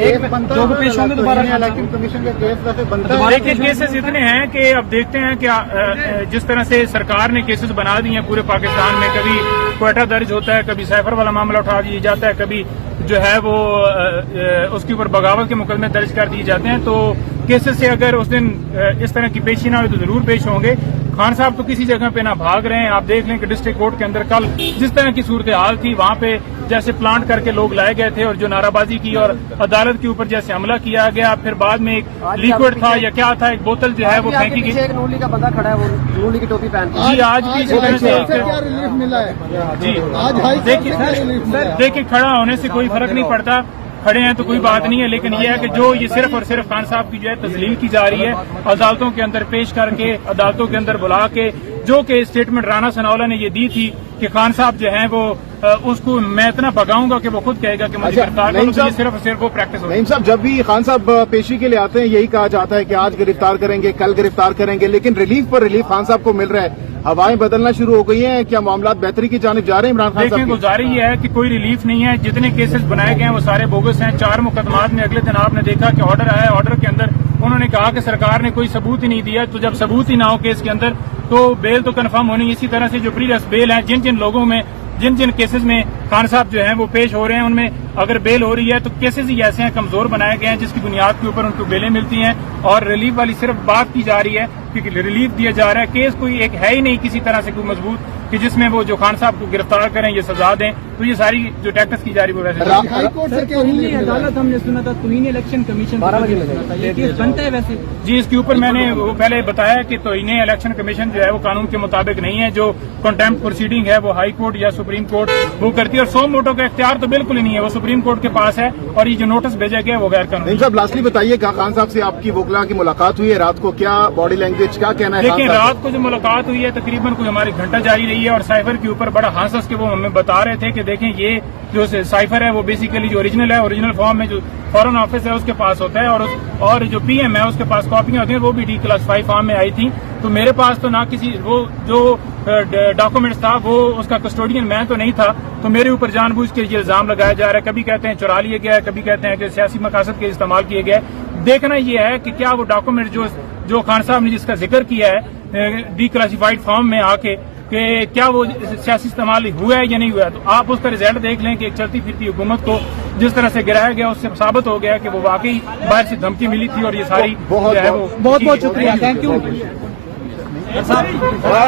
جو پیش ہوں گے دوبارہ الیکشن کمیشن کا کیس ویسے بنتا ہے. دیکھیے کیسز اتنے ہیں کہ اب دیکھتے ہیں کہ جس طرح سے سرکار نے کیسز بنا دی ہیں پورے پاکستان میں، کبھی کوئٹہ درج ہوتا ہے، کبھی سیفر والا معاملہ اٹھا دیا جاتا ہے، کبھی جو ہے وہ اس کے اوپر بغاوت کے مقدمے درج کر دیے جاتے ہیں. تو کیسز سے اگر اس دن اس طرح کی پیشی نہ ہوئی تو ضرور پیش ہوں گے. خان صاحب تو کسی جگہ پہ نہ بھاگ رہے ہیں. آپ دیکھ لیں کہ ڈسٹرکٹ کورٹ کے اندر کل جس طرح کی صورتحال تھی، وہاں پہ جیسے پلانٹ کر کے لوگ لائے گئے تھے اور جو نعرہ بازی کی اور عدالت کے اوپر جیسے حملہ کیا گیا، پھر بعد میں ایک لیکوڈ تھا یا کیا تھا، ایک بوتل جو ہے وہ پھینکی گئی. ایک نولی کا بندہ کھڑا ہے، وہ نولی کی ٹوپی پہن کے. جی آج بھی اسی طرح سے کیا ریلیف ملا ہے؟ جی دیکھیے کھڑا ہونے سے کوئی فرق نہیں پڑتا، کھڑے ہیں تو کوئی بات نہیں ہے، لیکن یہ ہے کہ جو یہ صرف اور صرف خان صاحب کی جو ہے تذلیل کی جا رہی ہے عدالتوں کے اندر پیش کر کے، عدالتوں کے اندر بلا کے، جو کہ اسٹیٹمنٹ رانا ثناءاللہ نے یہ دی تھی کہ خان صاحب جو ہیں وہ اس کو میں اتنا بھگاؤں گا کہ وہ خود کہے گا کہ مجھے گرفتار کروں، تو یہ صرف اور صرف وہ پریکٹس ہوگی. نعیم صاحب، جب بھی خان صاحب پیشی کے لیے آتے ہیں یہی کہا جاتا ہے کہ آج گرفتار کریں گے، کل گرفتار کریں گے، لیکن ریلیف پر ریلیف خان صاحب کو مل رہا ہے. ہوائیں بدلنا شروع ہو گئی ہیں، کیا معاملات بہتری کی جانب جا رہے ہیں عمران خان صاحب؟ دیکھیں گزاری یہ ہے کہ کوئی ریلیف نہیں ہے. جتنے کیسز بنائے گئے ہیں وہ سارے بوگس ہیں. 4 مقدمات میں اگلے دن آپ نے دیکھا کہ آرڈر آیا ہے، آرڈر کے اندر انہوں نے کہا کہ سرکار نے کوئی ثبوت ہی نہیں دیا. تو جب ثبوت ہی نہ ہو کیس کے اندر تو بیل تو کنفرم ہونی. اسی طرح سے جو پریویس بیل ہیں، جن لوگوں میں جن کیسز میں خان صاحب جو ہیں وہ پیش ہو رہے ہیں، ان میں اگر بیل ہو رہی ہے تو کیسز ہی ایسے ہیں کمزور بنائے گئے ہیں جس کی بنیاد کے اوپر ان کو بیلیں ملتی ہیں. اور ریلیف والی صرف بات کی جا رہی ہے کہ ریلیف دیا جا رہا ہے. کیس کوئی ایک ہے ہی نہیں کسی طرح سے کوئی مضبوط کہ جس میں وہ جو خان صاحب کو گرفتار کریں، یہ سزا دیں. تو یہ ساری جو ٹیکٹس کی جا رہی ہے وہ ویسے ہائی کورٹ سے کیا عدالت ہم نے سنا تھا توہین الیکشن کمیشن یہ کیس بنتا ہے ویسے. جی اس کے اوپر میں نے وہ پہلے بتایا کہ توہین الیکشن کمیشن جو ہے وہ قانون کے مطابق نہیں ہے. جو کنٹیمپٹ پروسیڈنگ ہے وہ ہائی کورٹ یا سپریم کورٹ وہ کرتی ہے، اور سو موٹو کا اختیار تو بالکل ہی نہیں ہے، وہ سپریم کورٹ کے پاس ہے. اور یہ جو نوٹس بھیجا گیا وہ غیر قانونی. نعیم صاحب لاسٹلی بتائیے، خان صاحب سے آپ کی وکلا کی ملاقات ہوئی ہے رات کو، کیا باڈی لینگویج کیا کہنا ہے؟ دیکھیں رات کو جو ملاقات ہوئی ہے تقریباً کوئی ہماری گھنٹہ جاری رہی ہے، اور سائفر کے اوپر بڑا ہنس کے وہ ہمیں بتا رہے تھے کہ دیکھیں یہ جو سائفر ہے وہ بیسیکلی جو اوریجنل ہے، اوریجنل فارم میں جو فورن آفس ہے اس کے پاس ہوتا ہے، اور جو پی ایم ہے اس کے پاس کاپیاں ہوتی ہیں، وہ بھی ڈی کلاسیفائی فارم میں آئی تھیں. تو میرے پاس تو نہ کسی وہ جو ڈاکومنٹس تھا وہ اس کا کسٹوڈین میں تو نہیں تھا. تو میرے اوپر جان بوجھ کے یہ الزام لگایا جا رہا ہے. کبھی کہتے ہیں چرا لیا گیا ہے، کبھی کہتے ہیں کہ سیاسی مقاصد کے استعمال کیے گئے. دیکھنا یہ ہے کہ کیا وہ ڈاکومنٹ جو خان صاحب نے جس کا ذکر کیا ہے ڈی کلاسیفائڈ فارم میں آ کے، کہ کیا وہ سیاسی استعمال ہوا ہے یا نہیں ہوا ہے. تو آپ اس کا رزلٹ دیکھ لیں کہ ایک چلتی پھرتی حکومت کو جس طرح سے گرایا گیا اس سے ثابت ہو گیا کہ وہ واقعی باہر سے دھمکی ملی تھی. اور یہ ساری بہت شکریہ، تھینک یو.